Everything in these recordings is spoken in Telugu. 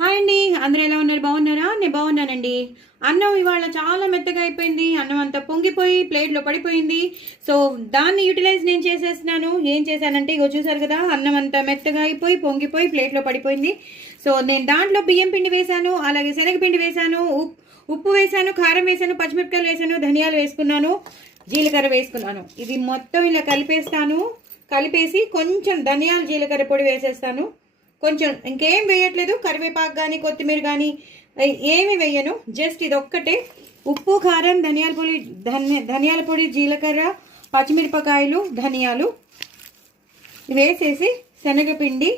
హాయ్ అండి, అందరూ ఎలా ఉన్నారు? బాగున్నారా? నేను బాగున్నానండి. అన్నం ఇవాళ చాలా మెత్తగా అయిపోయింది. అన్నం అంతా పొంగిపోయి ప్లేట్లో పడిపోయింది. సో దాన్ని యూటిలైజ్ నేను చేసేస్తున్నాను. ఏం చేశానంటే ఇగో చూసారు కదా, అన్నం అంతా మెత్తగా అయిపోయి పొంగిపోయి ప్లేట్లో పడిపోయింది. సో నేను దాంట్లో బియ్యం పిండి వేశాను, అలాగే శనగపిండి వేశాను, ఉప్పు వేశాను, కారం వేశాను, పచ్చిమిరపకాయలు వేశాను, ధనియాలు వేసుకున్నాను, జీలకర్ర వేసుకున్నాను. ఇది మొత్తం ఇలా కలిపేస్తాను. కలిపేసి కొంచెం ధనియాలు జీలకర్ర పొడి వేసేస్తాను. కొంచెం ఇంకేం వేయట్లేదు, కరివేపాకు కానీ కొత్తిమీర కానీ ఏమి వేయను. జస్ట్ ఇది ఒక్కటే ఉప్పు, కారం, ధనియాల పొడి, జీలకర్ర, పచ్చిమిరపకాయలు, ధనియాలు వేసేసి శనగపిండి,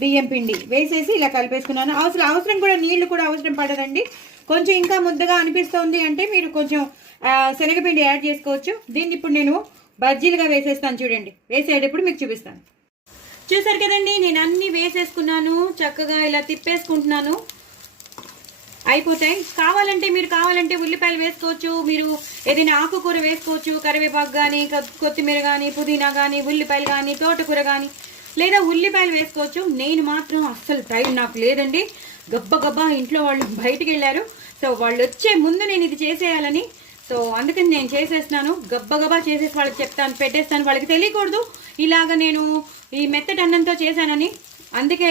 బియ్యం పిండి వేసేసి ఇలా కలిపేసుకున్నాను. అవసరం కూడా నీళ్లు కూడా అవసరం పడదండి. కొంచెం ఇంకా ముద్దగా అనిపిస్తుంది అంటే మీరు కొంచెం శనగపిండి యాడ్ చేసుకోవచ్చు. దీన్ని ఇప్పుడు నేను బజ్జీలుగా వేసేస్తాను. చూడండి, వేసేటప్పుడు మీకు చూపిస్తాను. చూసారు కదండి, నేను అన్ని వేసేసుకున్నాను. చక్కగా ఇలా తిప్పేసుకుంటున్నాను. అయిపోతాయి. కావాలంటే ఉల్లిపాయలు వేసుకోవచ్చు, మీరు ఏదైనా ఆకుకూర వేసుకోవచ్చు, కరివేపాకు కానీ, కొత్తిమీర కానీ, పుదీనా కానీ, ఉల్లిపాయలు కానీ, తోటకూర కానీ, లేదా ఉల్లిపాయలు వేసుకోవచ్చు. నేను మాత్రం అస్సలు టైం నాకు లేదండి. గబ్బా ఇంట్లో వాళ్ళు బయటికి వెళ్ళారు. సో వాళ్ళు వచ్చే ముందు నేను ఇది చేసేయాలని, సో అందుకని నేను చేసేస్తున్నాను. గబ్బా చేసేసి వాళ్ళకి చెప్తాను, పెట్టేస్తాను. వాళ్ళకి తెలియకూడదు ఇలాగ నేను ఈ మెత్తటి అన్నంతో చేశానని. అందుకే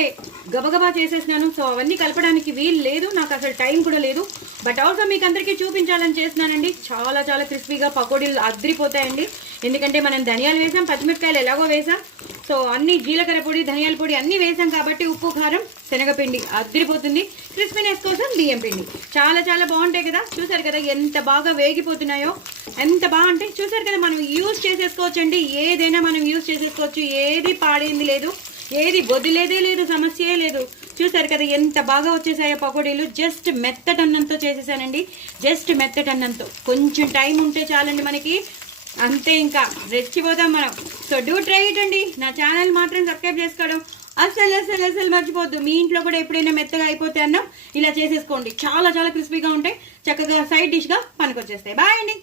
గబగబా చేసేసినాను. సో అవన్నీ కలపడానికి వీలు లేదు, నాకు అసలు టైం కూడా లేదు. బట్ ఆల్సో మీకు అందరికీ చూపించాలని చేస్తున్నానండి. చాలా చాలా క్రిస్పీగా పకోడీలు అద్దరిపోతాయండి. ఎందుకంటే మనం ధనియాలు వేసాం, పచ్చిమిరపకాయలు ఎలాగో వేసాం. సో అన్ని జీలకర్ర పొడి, ధనియాల పొడి అన్నీ వేసాం కాబట్టి ఉప్పు, కారం, శనగపిండి అద్దరిపోతుంది. క్రిస్పీనెస్ కోసం బియ్యం పిండి చాలా చాలా బాగుంటాయి కదా. చూసారు కదా ఎంత బాగా వేగిపోతున్నాయో, ఎంత బాగుంటాయి. చూసారు కదా, మనం యూజ్ చేసేసుకోవచ్చు అండి. ఏదైనా మనం యూజ్ చేసేసుకోవచ్చు. ఏది పాడైంది లేదు, ఏది వదిలేదే లేదు, సమస్యే లేదు. చూసారు కదా ఎంత బాగా వచ్చేసాయో పకోడీలు. జస్ట్ మెత్తటి అన్నంతో చేసేసానండి. జస్ట్ మెత్తటి అన్నంతో కొంచెం టైం ఉంటే చాలండి మనకి, అంతే. ఇంకా రెచ్చిపోతాం మనం. సో డూ ట్రై ఇట్ అండి. నా ఛానల్ మాత్రం సబ్స్క్రైబ్ చేసుకోవడం అసలు మర్చిపోద్దు. మీ ఇంట్లో కూడా ఎప్పుడైనా మెత్తగా అయిపోతే అన్నం ఇలా చేసేసుకోండి. చాలా చాలా క్రిస్పీగా ఉంటాయి. చక్కగా సైడ్ డిష్గా పనికొచ్చేస్తాయి. బాయ్ అండి.